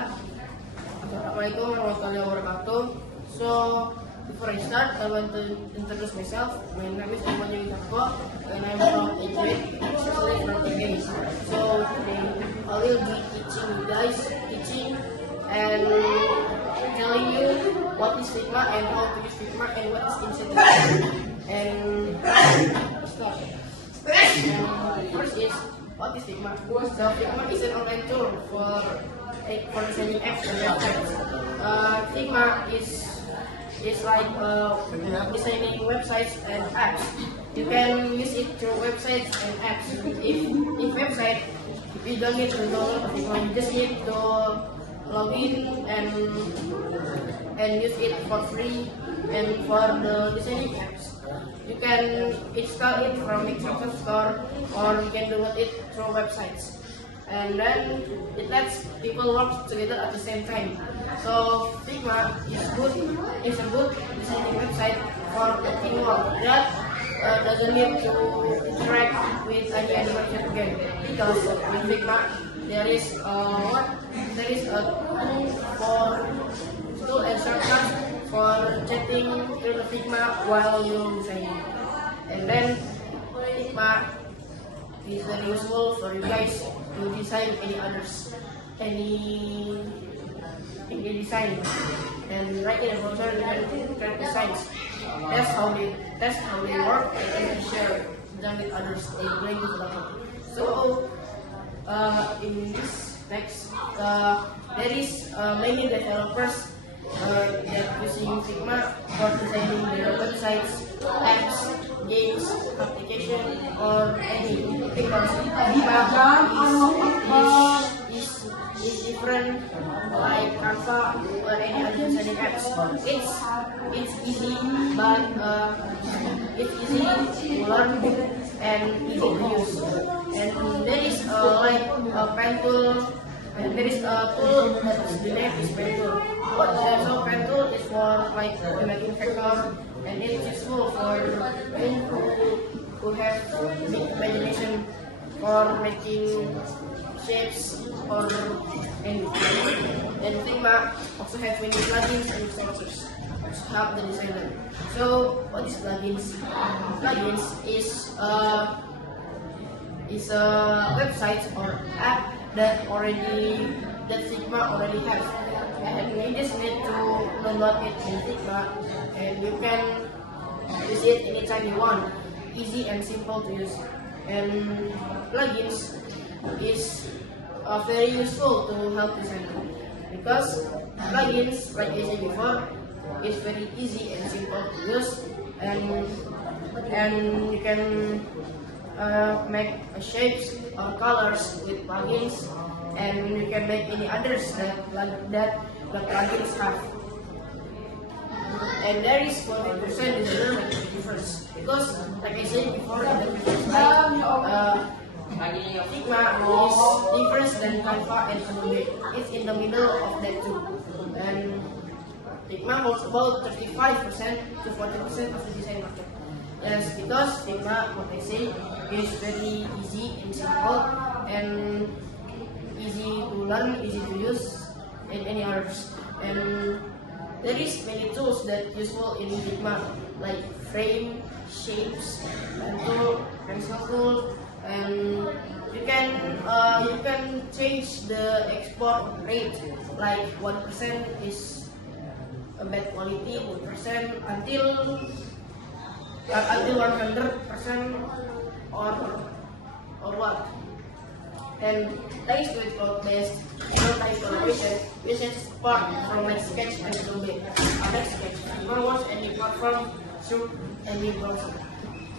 Bismillah. Assalamualaikum warahmatullahi wabarakatuh. So, before I start, I want to introduce myself. My name is Iman Yudhako, and I'm from Egypt, especially from Egypt. So, today I will be teaching and telling you what is Figma and how to use Figma and what is inside and start. And first is what is Figma? So Figma is an online tool for designing apps and websites. Figma is like designing websites and apps. You can use it through websites and apps. If website, you don't need to download Figma. You just need to log in and use it for free. And for the designing apps, you can install it from Microsoft Store or you can download it through websites. And then it lets people work together at the same time. So Figma is a good designing website for teamwork that doesn't need to interact with any other website again. Because in Figma there is a tool and shortcut for chatting through the Figma while you're designing. And then Figma is very useful for you guys to design any design, and right in the browser you can create designs. That's how they work, and you can share them with others. They bring to the home. So in this text, there is many developers that using Figma for designing their websites, apps, games, application, or anything. Because Figma is different like Canva or any other designing apps. It's easy, but it's easy to learn and easy to use. And there is like a pen tool. And there is a tool that the name is pen tool. So pen tool is for like making vector, and it's useful for people who have big imagination for making shapes or anything. And Figma also has many plugins and features to help the designer. So what is plugins? Plugins is a website or app that Figma already has, and you just need to download it in Figma, and you can use it anytime you want. Easy and simple to use. And plugins is very useful to help designer, because plugins, like I said before, is very easy and simple to use, and you can make shapes or colors with plugins, and you can make any others that the plugins have. And there is 40% designer make a difference, because like I said before in the previous slide, Figma is different than Canva and Adobe. It's in the middle of that two. And Figma holds about 35% to 40% of the design market. Yes, because Figma, what I say, is very easy and simple and easy to learn, easy to use, and any others. And there is many tools that useful in Figma, like frame, shapes, tool, pencil tool, and you can change the export rate, like 1% is a bad quality, 1% until 100% or what. And thanks to its cloud-based real-time collaboration, we can support from like Sketch and Adobe. Next Sketch, Figma works any platform through any browser.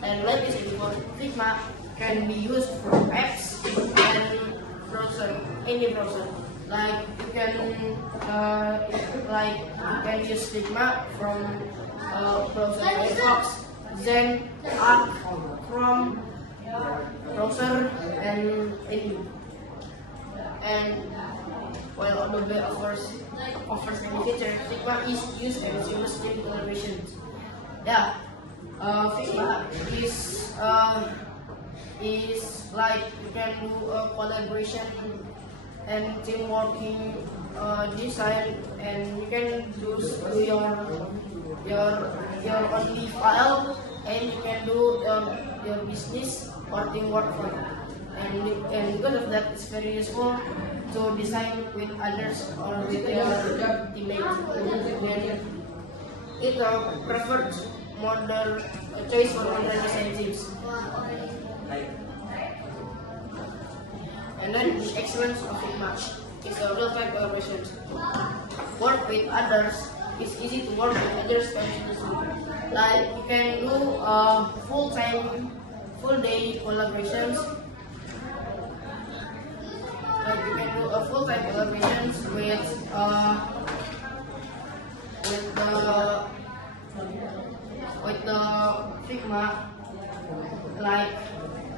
And like I said before, Figma can be used for apps and browser, any browser. Like you can use Figma from browser Firefox, Zen, Arc, Chrome browser, and any. And while Adobe offers many features, Figma is used as seamless team collaboration. Yeah, Figma is like you can do a collaboration and team working design, and you can do your only file, and you can do your business or teamwork file. And because of that, it's very useful to design with others or with your teammates. And it preferred modern choice for modern design teams. And then the excellence of Figma is a real-time collaboration. Work with others is easy to work with others. Like you can do full-time, full-day collaborations. Like you can do a full-time collaborations with the Figma, like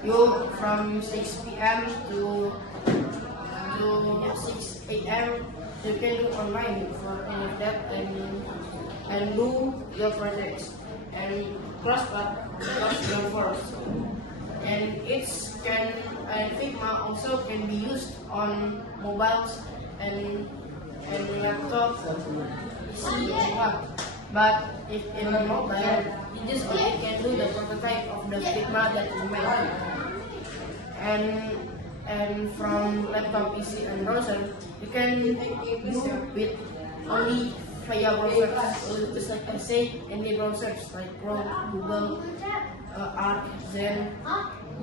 you from 6 p.m. to 6 a.m. you can do online for any of that, and do your projects and cross platforms. And Figma also can be used on mobiles and laptop, PC, and what. But if in a mobile, you just only can do the prototype of the Figma that you made. And from laptop, PC, and browser, you can do with only via browsers. Just like I say, any browsers like Chrome, Google, Arc, Zen,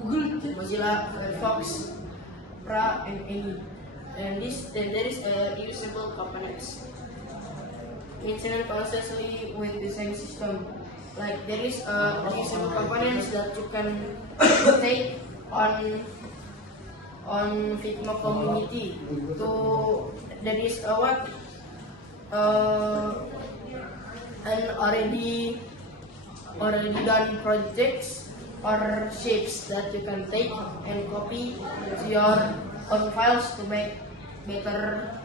Mozilla, Firefox, Opera, and any. And there is a reusable components. Maintenance constantly with design system. Like there is a reusable components that you can take on Figma community. There is an already done projects or shapes that you can take and copy to your own files to make better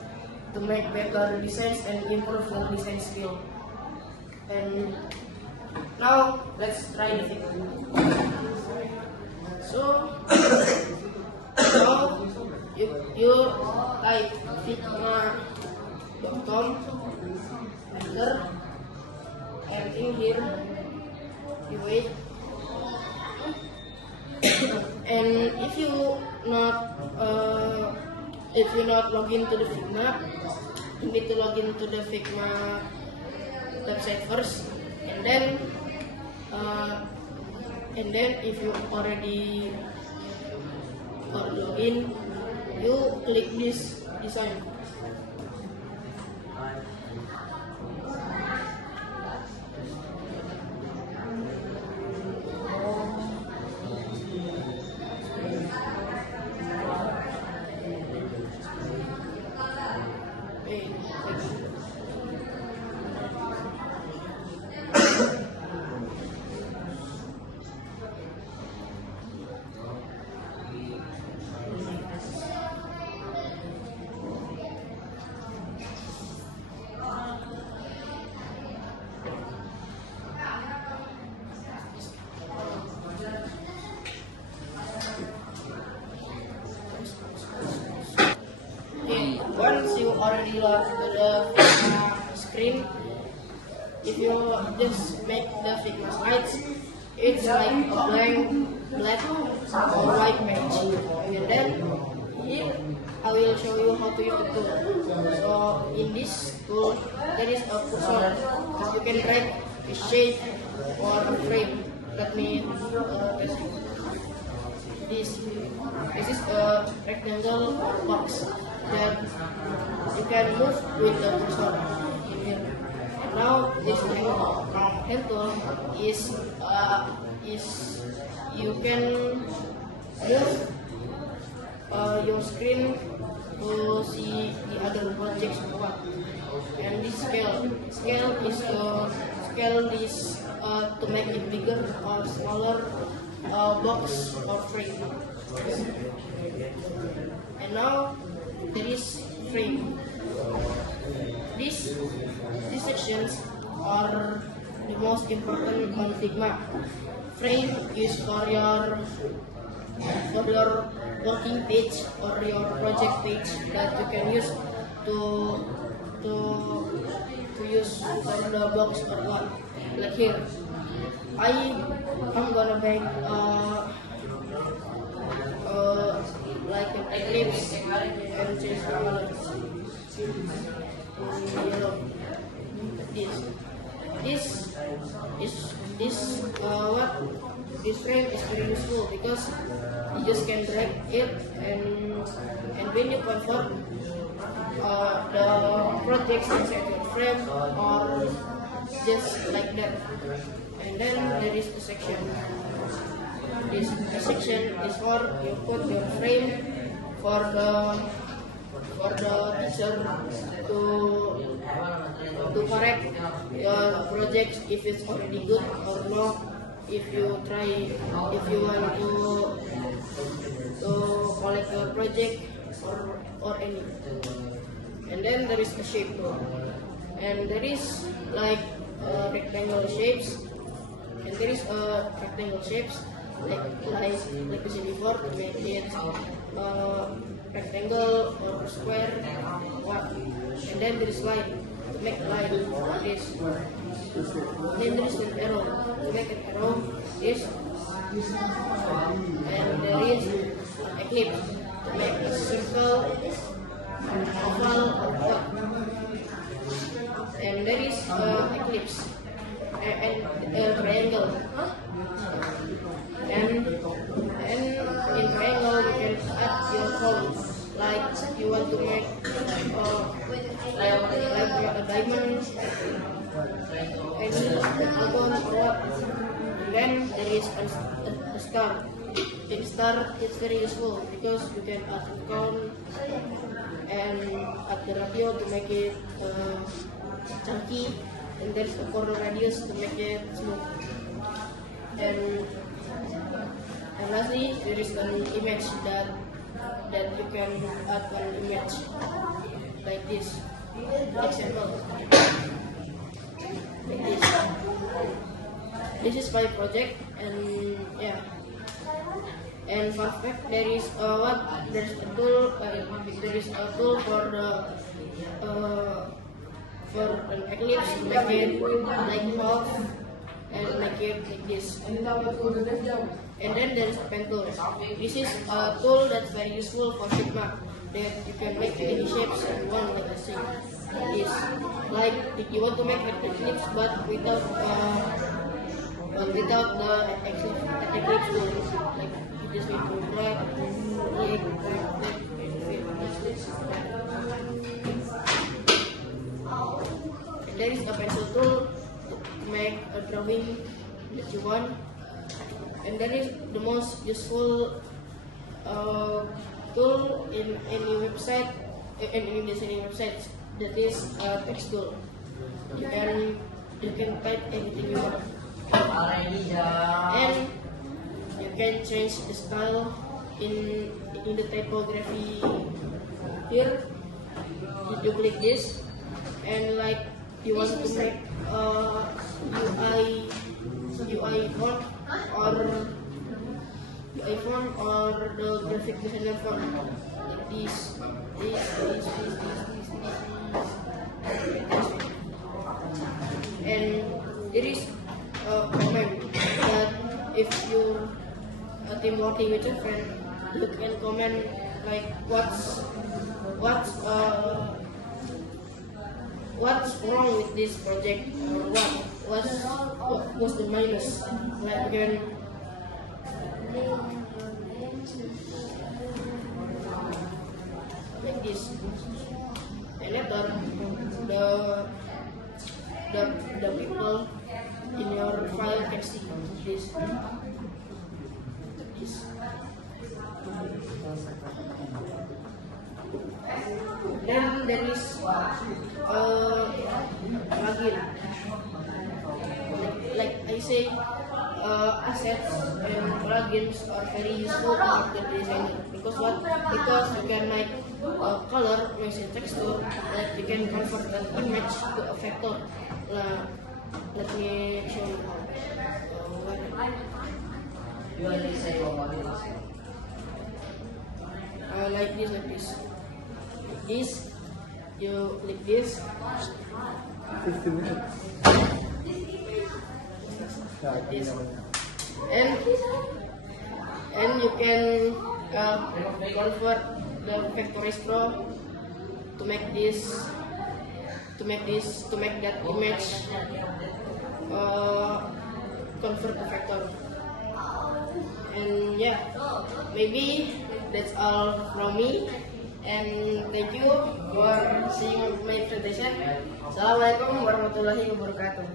designs and improve your design skill. And now let's try the Figma. So now you type Figma.com, enter, and in here you wait. And if you not log into the Figma, you need to log into the Figma website first, and then if you already log in, you click this design. Once you already log to the Figma screen, if you just make the Figma slides, it's like a black or white page. And then here I will show you how to use the tool. So in this tool there is a cursor that you can drag a shape or a frame. Let me this is a rectangle or box that you can move with the cursor in here. And now this hand tool is you can move your screen to see the other objects or what. And this scale is to scale this to make it bigger or smaller box or frame. And now there is frame. These sections are the most important on Figma. Frame is for your for your working page or your project page that you can use to to use for the box or what. Like here, I'm gonna make like an eclipse and change the color yellow. This what this frame is very useful because you just can drag it and when you convert the projects inside your frame or just like that. And then there is the section. This section is for you put your frame for the teacher to correct your project if it's already good or not. If you want to collect your project or any. And then there is a shape, and there is like rectangle shapes, and there is rectangle shapes like we said before, to make it rectangle or square, what. And then there is line, to make line like this. Then there is an arrow, to make an arrow this, and there is eclipse, to make a circle, oval or dot. And there is eclipse and triangle. And in triangle you can add your code, like you want to make like a diamond and dragon or what. And then there is a star. In star it's very useful because you can add a count and add the radio to make it chunky, and there's a corner radius to make it smooth. And lastly, there is an image that you can add an image like this. Example, like this. This is my project, and yeah. And fun fact, there is a tool. There is a tool for an eclipse to make it like half and make it like this. And then there is a pen tool. This is a tool that's very useful for Figma, that you can make any shapes you want, like the same. This, like if you want to make an eclipse but without the eclipse tool, like you just need to drag, click, and there is a pencil tool to make a drawing that you want. And that is the most useful tool in any website, in any designing websites. That is a text tool. You can type anything you want, and you can change the style in the typography. Here, you click this, and like you want to make UI font or the graphic designer font, like this. And there is a comment that if you a team working with your friend, you can comment like what's wrong with this project, or what was the minus, like you can like this. And later the people in your file can see this. Then there is plugin. Like I say, assets and plugins are very useful for the designer. Because what? Because you can make color, message texture, that you can convert an image to a vector. Let me show you how. like this. You click this. 15 minutes. Like this. And you can convert the Vectoris Pro to make that image convert to vector. And yeah, maybe that's all from me. And thank you for seeing my presentation. Assalamualaikum warahmatullahi wabarakatuh.